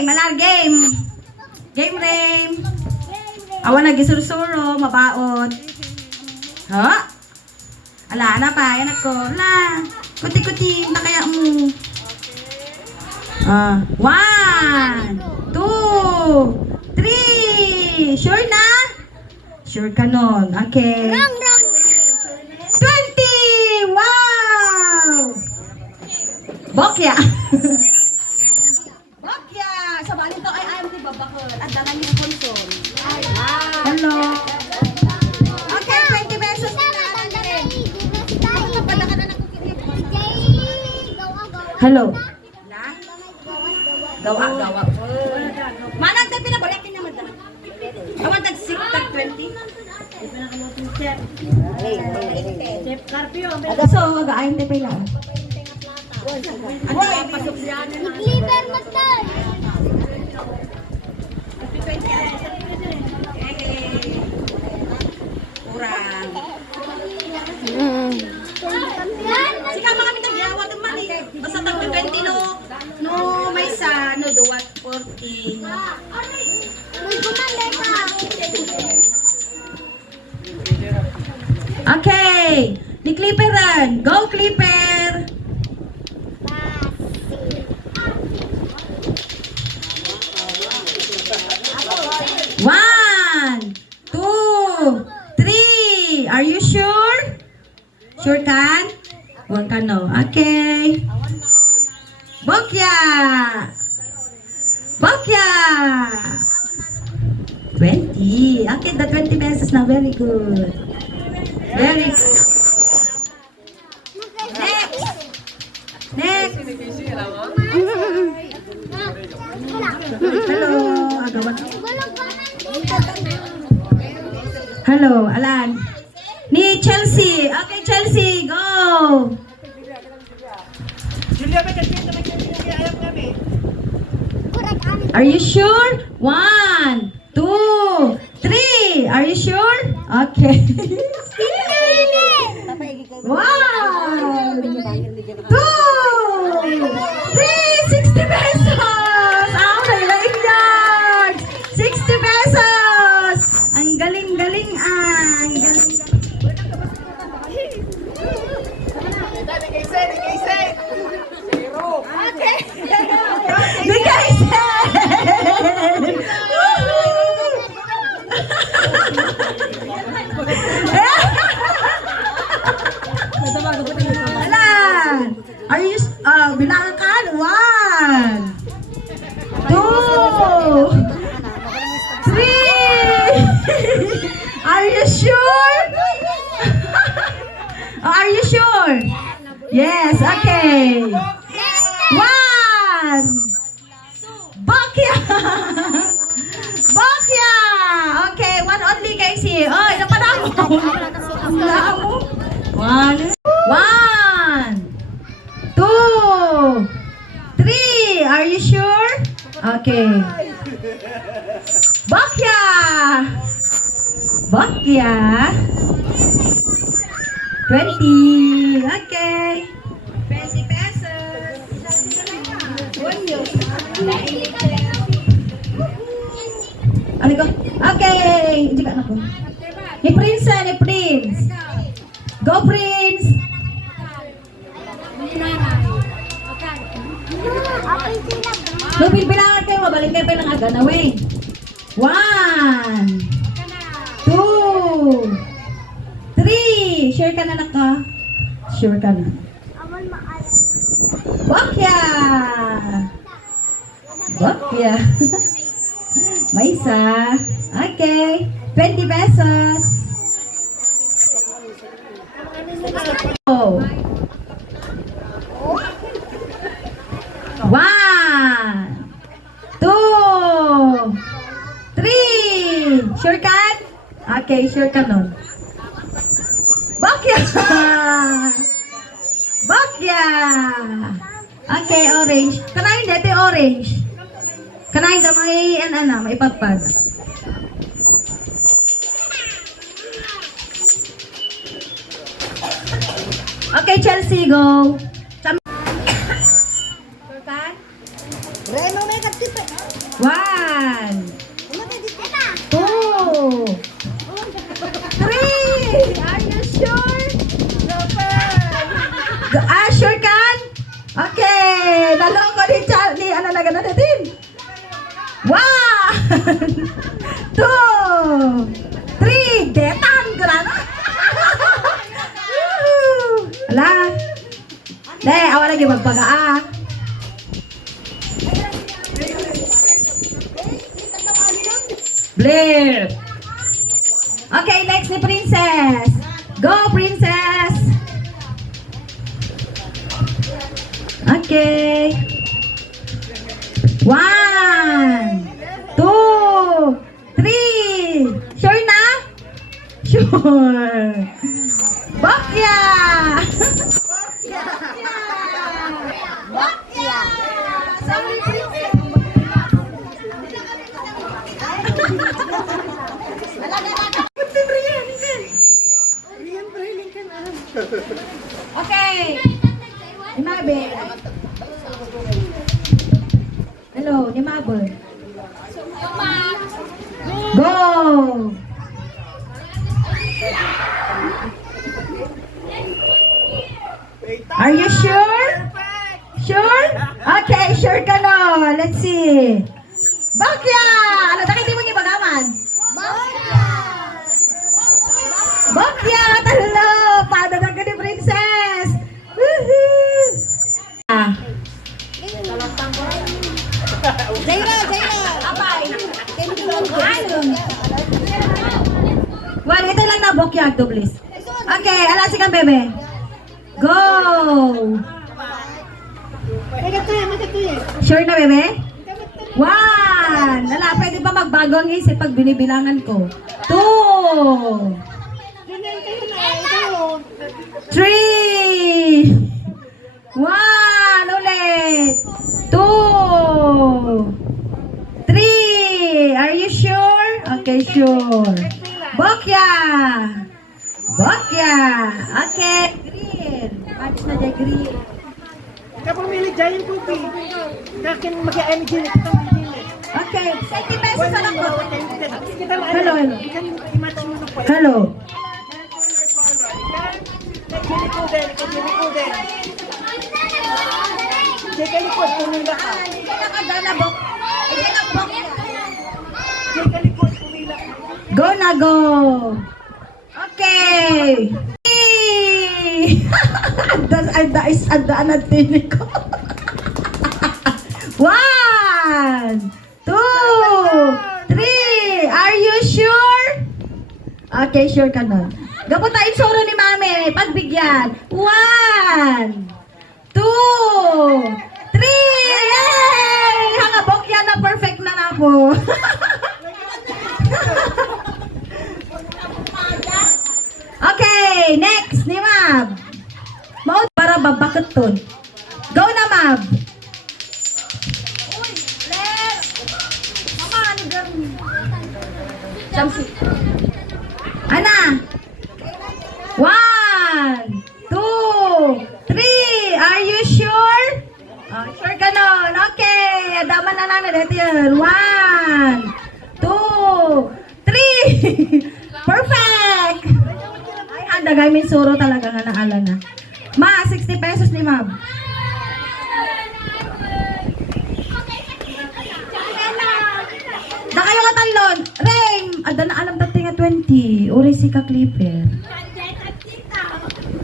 game. Malar game. Game game. Awan lagi sursuro, mabaot. Ha? Ala na pa, yan ako. La. Kuti-kuti na kaya mo. 1, 2, 3. Sure na? Sure ka nun. Okay. 20! Wow! Bokya! Bokya! Sa bali to ay ayaw ni babakol. At daman niya konsol. Hello! Okay, 20 pesos na natin. Hello! Gawa. Manang tayo pinabalakin naman tayo. Awan tag 20? So, mag-aayong tayo pala. Ano yung pasok siya? Nag-liver mo tayo. Kurang. Sika mga kami tagyawa ng mali. Basta tag 20 no may sa no duwat 40. Okay. Ni Clipperan. Go Clipper. One, 2, 3. Are you sure? Sure kan? Huwag ka no. Okay. Bokya! Bokya! 20. Okay, the 20 pesos na. Very good. Very good. Next! Next! Hello. Agawan. Hello, Alan. Ni Chelsea. Okay, Chelsea, go! Are you sure? 1, 2, 3. Are you sure? Okay. 1, 2, 3. 60 pesos! Okay, like that! 60 pesos! Ang galing-galing ang galing. Are you bilangan ka? 1, 2, 3. Are you sure? Are you sure? Yes, okay. 1. Bokya! Bokya! Okay, 1 only guys here. Oh, napanamo. Napanamo. 1, 2, 3. Are you sure? Okay. Bokya! Bokya! 20. Okay. 20 pesos. Ano ko? Okay. Hindi ka na ko. Ni Prince. Go Prince. Nung bilangan kayo, mabalik kayo pa lang aga na, wey. 1, 2, 3. Sure ka na naka? Sure ka na. Bokya! Bokya. May isa. Okay. 20 pesos. Oh. 1, 2, 3. Sure ka? Okay, sure ka nun. Bokya! Bokya! Okay, orange. Kanain dito orange. Kanain daw may ipagpad. Okay, Chelsea, go. Sure ka? Remo may katip. 1, 2, 3. Are you sure? Sure kan? Okay. Naloko ni Charlie. Ano na gano'n natin? 1, 2, 3. Detan. Gano'n. Ala. Ne, awa lagi magpagaa. Blair. Okay, next ni Princess. Go, Princess. Okay. 1, 2, 3. Sure na? Sure. Bakya! Bakya! Sorry, Princess. Okay. Imabe. Hello, Imabe. Go. Are you sure? Sure? Okay, sure ka no. Let's see. Bakya! Ano takit mo yung bagaman? Bakya! Talo! Padadag ka ni Princess! Woohoo! Ah. Jaira! Abay! Well, ito lang na bokyag to, please. Okay, alasi kang bebe. Go! Sure na, bebe? 1! Wala, pwede ba magbago ang isip pag binibilangan ko? 2! 3! 1! Ulit! 2! 3! Are you sure? Okay, sure. Bokya! Bokya! Okay, green. Patis na dyan, green. Kapamili dyan po, Pi. Kakin mag-energy na kita mamili. Okay, 20 pesos na lang po. Kita na, Hello, hello. i-match mo na po. Hello. Kay Jelly Kay likod, pumila ka. Hindi ka nakagana, Bok. Hindi ka Bok. Kay likod, pumila ka. Go na, go. Okay. Andaan ang tinig ko. 1, 2, 3. Are you sure? Okay, sure ka nun. Gapon tayo soro ni Mami. Pagbigyan. 1, 2, 3. Yay! Hangabok yan na perfect na na po. Okay, next ni Mab. Maud para babakot ton. Go na, Mab. Uy, Blair. Mama, ano gawin? Shamsi. Ana. 1, 2, 3. Are you sure? Oh, sure ka nun. Okay. Adaman na lang na dito yun. 1, 2, 3. Perfect! Ay, handa gamit suro talaga nga naala na. Ma, 60 pesos ni Mab. Na kayo nga talon. Rain! Ada na alam dati nga 20. Uri si ka clipper.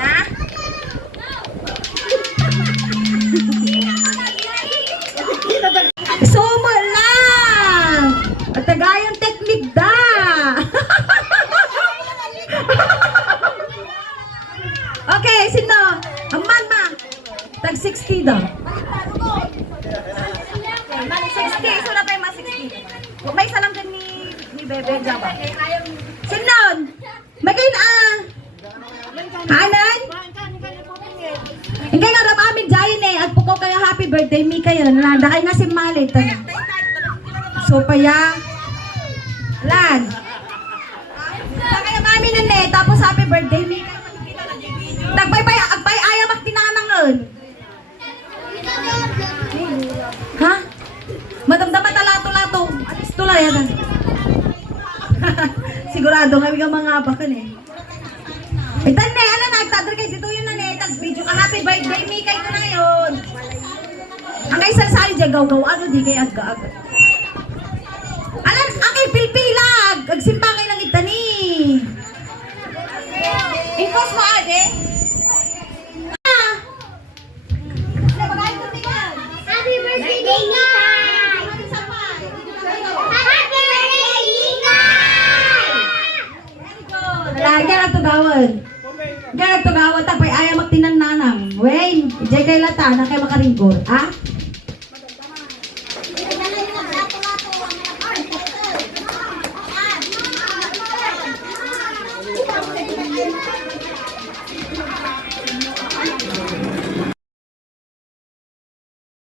Ha? Sumo lang! At tagayang teknik da! Okay, sino? Ang ma. Tag 60 daw. 60. So na pa yung mga 60. May isa lang din ni Bebe Java. Sinon? May kayo na Hanan? Hindi nga ram amin dyan eh. At puko kayo happy birthday mi kayo. Nalanda kayo nga si Malit. So paya. Lan. Kaya mami nun eh. Tapos happy birthday mi kayo. Nagpay ayamak tinanangon. Ha? Madamdaman talato-lato na yan. Sigurado kami ka mga abakan eh. Itan na, ala nagtadre kay dito yun na tag-video ka. Happy birthday, Mikay ko na ngayon. Ang kay sal-sali dyan, gaw-gaw, ano di kay aga-aga. Alam, ang kay pilpilag, agsimba kay lang itani. Impos mo, ade? Happy birthday, Nikay! Happy birthday, Nikay! Lagi na tugawad. Diyan na tugawad, tapay ayaw magtinan nanang. Wayne, diyan kay lata, na kay makaringgor. Ha?